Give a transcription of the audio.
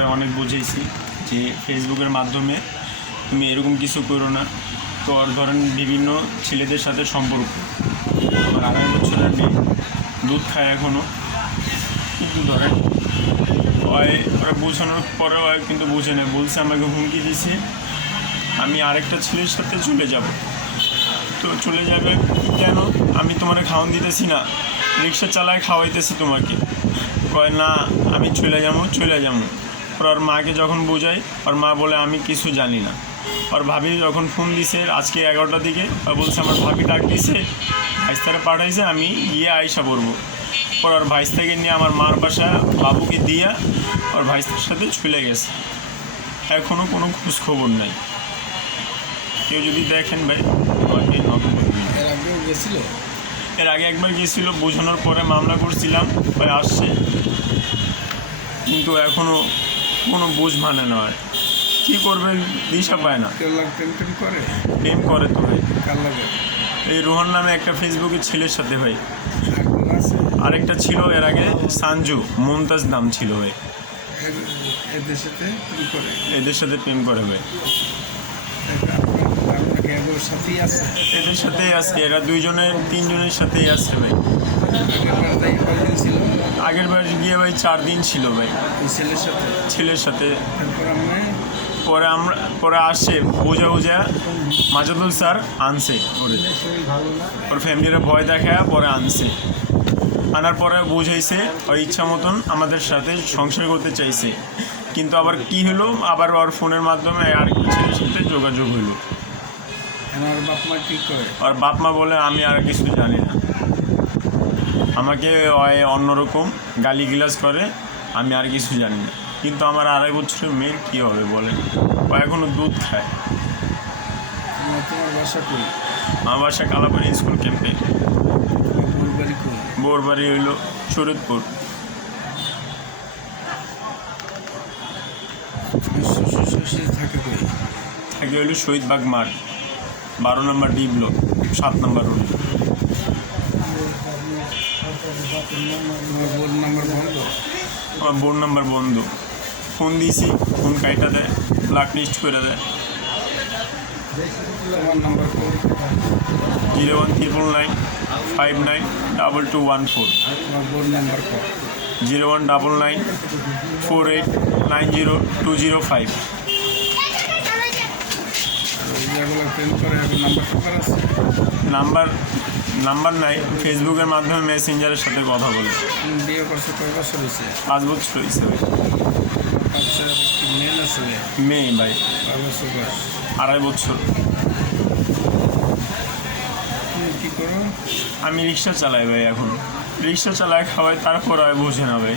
ওরে অনেক বুঝেছি যে ফেসবুকের মাধ্যমে তুমি এরকম কিছু করো না। তো ধরেন বিভিন্ন ছেলেদের সাথে সম্পর্ক। আমার আড়াই বছরের মেয়ে দুধ খায় এখনও কিন্তু ধরেন ওরা বোঝানোর পরেও ওই কিন্তু বুঝে না। বলছে আমাকে হুমকি দিছে, আমি আরেকটা ছেলের সাথে চলে যাব। তো চলে যাবে কেন? আমি তোমার খাওয়ান দিতেছি না। রিক্সা চালায় খাওয়াইতেছি তোমাকে। কয়, না, আমি চলে যাব চলে যাব। ওর ওর মাকে যখন বোঝাই ওর মা বলে আমি কিছু জানি না। ওর ভাবি যখন ফোন দিছে আজকে এগারোটার দিকে ও বলছে আমার ভাবি ডাক দিছে ভাইস্তারে পাঠাইছে আমি গিয়ে আইসা পড়ব। পর ওর ভাইস্তাকে নিয়ে আমার মার বাসা বাবুকে দিয়া ওর ভাইস্তার সাথে চলে গেছে। এখনও কোনো খোঁজ খবর নাই। কেউ যদি দেখেন ভাই আমাকে নক করবেন এর গেছিল? এর আগে একবার গিয়েছিল বোঝানোর পরে মামলা করছিলাম ভাই আসছে। কিন্তু এখনও কোনো বুঝ মানে নয়। কী করবে দিশা পায় না। করে? প্রেম করে তো ভাই। এই রোহন নামে একটা ফেসবুকের ছেলের সাথে ভাই। আরেকটা ছিল এর আগে সানজু মুমতাজ নাম ছিল ভাই। এদের সাথে করে? এদের সাথে প্রেম করে ভাই। এদের সাথেই আছে? এরা দুইজনের তিনজনের সাথেই আছে ভাই আগের বারটাই কয়দিন ছিল আগের বার গিয়ে ভাই চার দিন ছিল ভাই। ছেলের সাথে? ছেলের সাথে। পরে আমরা পরে আসে বোঝা বোঝা মাজাদুল স্যার আনছে ওরে। ওর ফ্যামিলিরা ভয় দেখা পরে আনছে। আনার পরে বুঝাইছে ওর ইচ্ছা মতন আমাদের সাথে সংসার করতে চাইছে। কিন্তু আবার কি হলো আবার ওর ফোনের মাধ্যমে আরেকটা ছেলের সাথে যোগাযোগ হলো। আর বাপ মা কি করে? আর বাপ মা বলে আমি আর কিছু জানি না। আমাকে অন্যরকম গালি গিলাস করে আমি আর কিছু জানি না। কিন্তু আমার আড়াই বছরের মেয়ের কী হবে বলে ও এখনও দুধ খায়। তোমার বাসা কই আমার বাসা কালাপাড়ি স্কুল ক্যাম্পে। তোমার বোর বাড়ি কই বোর বাড়ি হইল থাকে থাকে হইল শহীদবাগ মাঠ বারো নম্বর ডি ব্লক সাত নম্বর রোড তোমার বোর নাম্বার বন্ধ আমার বোর নাম্বার বন্ধ। ফোন দিয়েছি ফোন কাইটা দেয়? ব্লাক লিস্ট করে দেয়। Zero one triple nine five nine double two one four zero one double nine four eight nine zero two zero five number number নাই ফেসবুকের মাধ্যমে মেসেঞ্জারের সাথে কথা বলে। বিয়ে করছ কয় বছর হয়েছে? পাঁচ বছর হয়েছে। আচ্ছা মেয়ে ভাই। বছর আড়াই বছর। তুমি কি করো? আমি রিক্সা চালাই ভাই এখন। রিক্সা চালায় খাওয়াই তারপর আর বোঝে না ভাই।